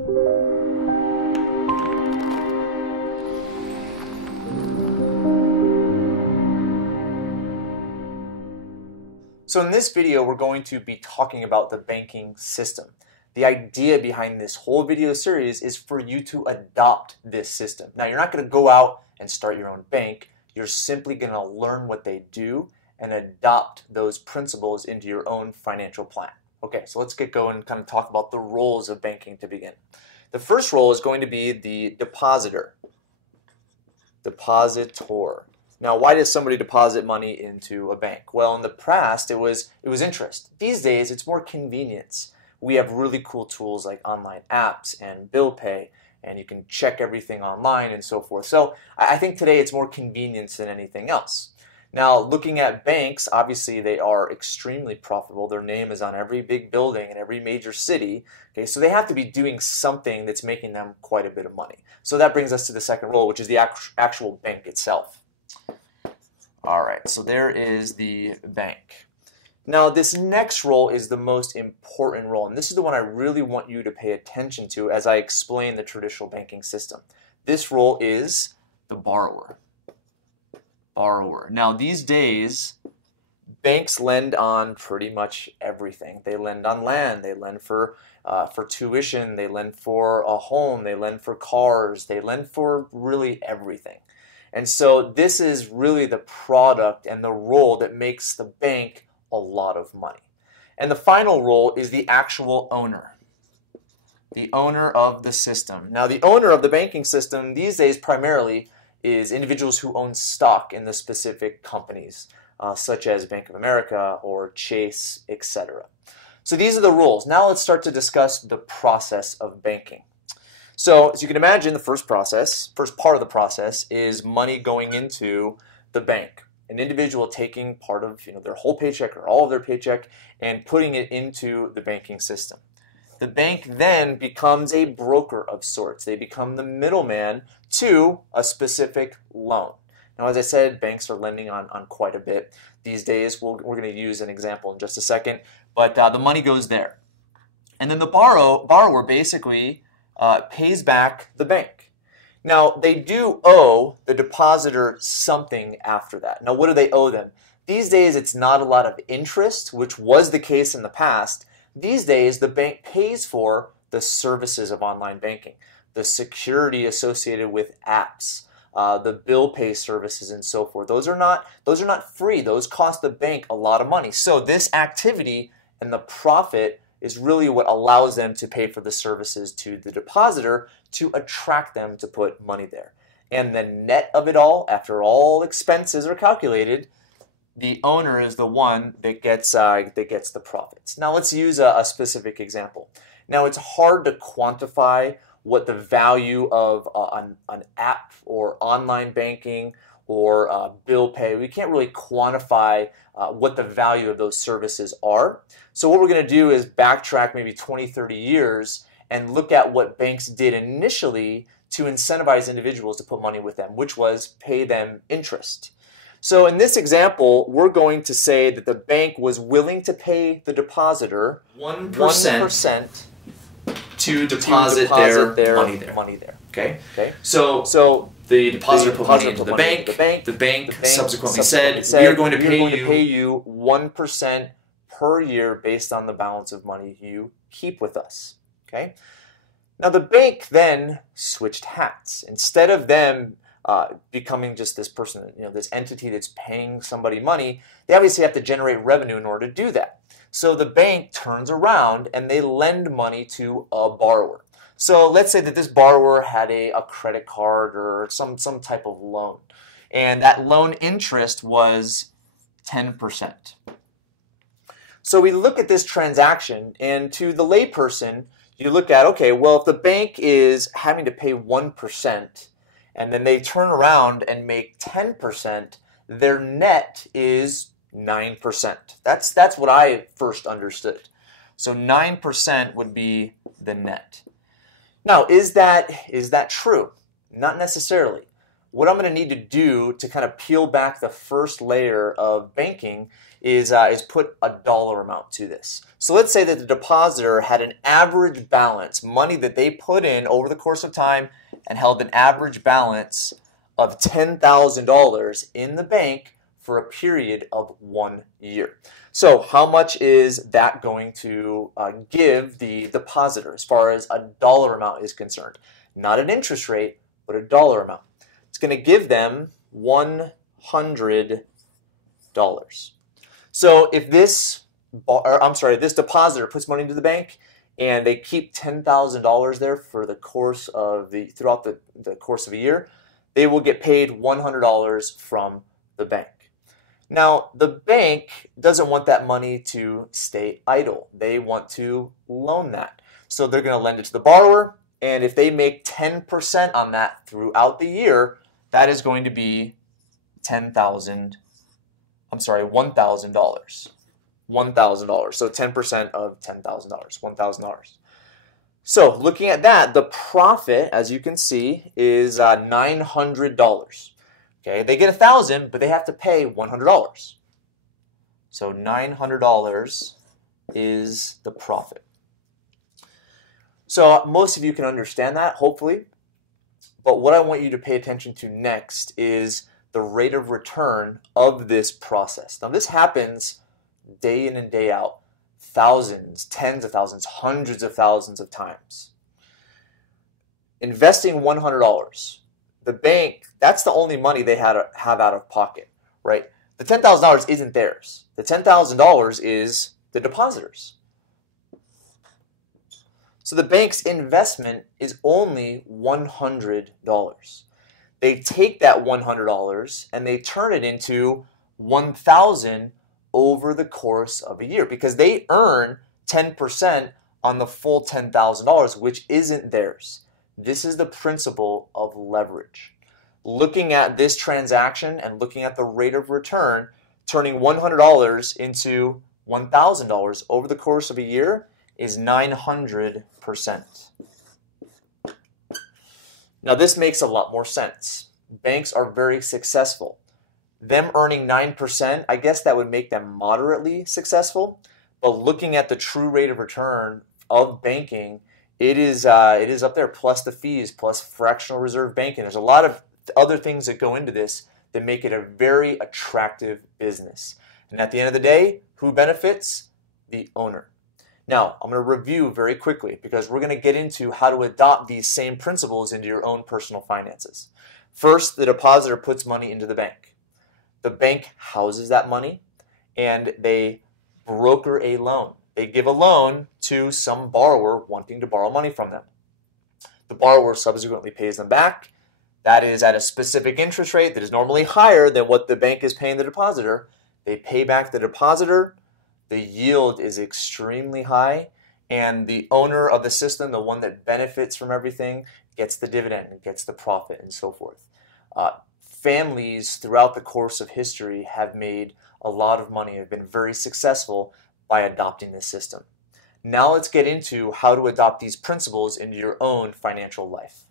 So in this video, we're going to be talking about the banking system. The idea behind this whole video series is for you to adopt this system. Now, you're not going to go out and start your own bank. You're simply going to learn what they do and adopt those principles into your own financial plan. Okay, so let's get going and kind of talk about the roles of banking to begin. The first role is going to be the depositor. Depositor. Now, why does somebody deposit money into a bank? Well, in the past, it was interest. These days, it's more convenience. We have really cool tools like online apps and bill pay, and you can check everything online and so forth. So I think today it's more convenience than anything else. Now, looking at banks, obviously they are extremely profitable. Their name is on every big building in every major city. Okay, so they have to be doing something that's making them quite a bit of money. So that brings us to the second role, which is the actual bank itself. All right, so there is the bank. Now, this next role is the most important role, and this is the one I really want you to pay attention to as I explain the traditional banking system. This role is the borrower. Borrower. Now, these days, banks lend on pretty much everything. They lend on land, they lend for tuition, they lend for a home, they lend for cars, they lend for really everything. And so this is really the product and the role that makes the bank a lot of money. And the final role is the actual owner. The owner of the system. Now, the owner of the banking system these days primarily is individuals who own stock in the specific companies, such as Bank of America or Chase, etc. So these are the rules. Now let's start to discuss the process of banking. So as you can imagine, the first part of the process is money going into the bank. An individual taking part of their whole paycheck or all of their paycheck and putting it into the banking system. The bank then becomes a broker of sorts. They become the middleman to a specific loan. Now, as I said, banks are lending on quite a bit these days. We're going to use an example in just a second, but the money goes there. And then the borrower basically pays back the bank. Now, they do owe the depositor something after that. Now, what do they owe them? These days, it's not a lot of interest, which was the case in the past. These days, the bank pays for the services of online banking, the security associated with apps, the bill pay services, and so forth. Those are not free. Those cost the bank a lot of money. So this activity and the profit is really what allows them to pay for the services to the depositor to attract them to put money there. And the net of it all, after all expenses are calculated, the owner is the one that gets the profits. Now let's use a specific example. Now it's hard to quantify what the value of an app or online banking or bill pay. We can't really quantify what the value of those services are. So what we're going to do is backtrack maybe 20, 30 years and look at what banks did initially to incentivize individuals to put money with them, which was pay them interest. So in this example, we're going to say that the bank was willing to pay the depositor 1% to deposit their money there. Okay? So the depositor put money into the bank. The bank subsequently said, we are going to pay you 1% per year based on the balance of money you keep with us. Okay? Now the bank then switched hats. Instead of them becoming just this person, this entity that's paying somebody money, they obviously have to generate revenue in order to do that. So the bank turns around and they lend money to a borrower. So let's say that this borrower had a credit card or some type of loan, and that loan interest was 10%. So we look at this transaction, and to the layperson, you look at, okay, well, if the bank is having to pay 1%, and then they turn around and make 10%, their net is 9%. That's what I first understood. So 9% would be the net. Now, is that true? Not necessarily. what I'm going to need to do to kind of peel back the first layer of banking is put a dollar amount to this. So let's say that the depositor had an average balance, money that they put in over the course of time and held an average balance of $10,000 in the bank for a period of 1 year. So how much is that going to give the depositor as far as a dollar amount is concerned? Not an interest rate, but a dollar amount. It's going to give them $100. So if this depositor puts money into the bank and they keep $10,000 there for the course of throughout the course of a year, they will get paid $100 from the bank. Now, the bank doesn't want that money to stay idle. They want to loan that. So they're going to lend it to the borrower, and if they make 10% on that throughout the year, that is going to be $1,000. $1,000. So 10% of $10,000, $1,000. So looking at that, the profit, as you can see, is $900. Okay, they get $1,000, but they have to pay $100. So $900 is the profit. So most of you can understand that, hopefully. But what I want you to pay attention to next is the rate of return of this process. Now this happens day in and day out, thousands, tens of thousands, hundreds of thousands of times. Investing $100. The bank, that's the only money they have out of pocket, right? The $10,000 isn't theirs. The $10,000 is the depositor's. So the bank's investment is only $100. They take that $100 and they turn it into $1,000 over the course of a year because they earn 10% on the full $10,000, which isn't theirs. This is the principle of leverage. Looking at this transaction and looking at the rate of return, turning $100 into $1,000 over the course of a year is 900%. Now this makes a lot more sense. Banks are very successful. Them earning 9%, I guess that would make them moderately successful, but looking at the true rate of return of banking, it is up there, plus the fees, plus fractional reserve banking. There's a lot of other things that go into this that make it a very attractive business. And at the end of the day, who benefits? The owner. Now, I'm going to review very quickly because we're going to get into how to adopt these same principles into your own personal finances. First, the depositor puts money into the bank. The bank houses that money and they broker a loan. They give a loan to some borrower wanting to borrow money from them. The borrower subsequently pays them back. That is at a specific interest rate that is normally higher than what the bank is paying the depositor. They pay back the depositor. The yield is extremely high, and the owner of the system, the one that benefits from everything, gets the dividend, gets the profit, and so forth. Families throughout the course of history have made a lot of money, have been very successful by adopting this system. Now let's get into how to adopt these principles into your own financial life.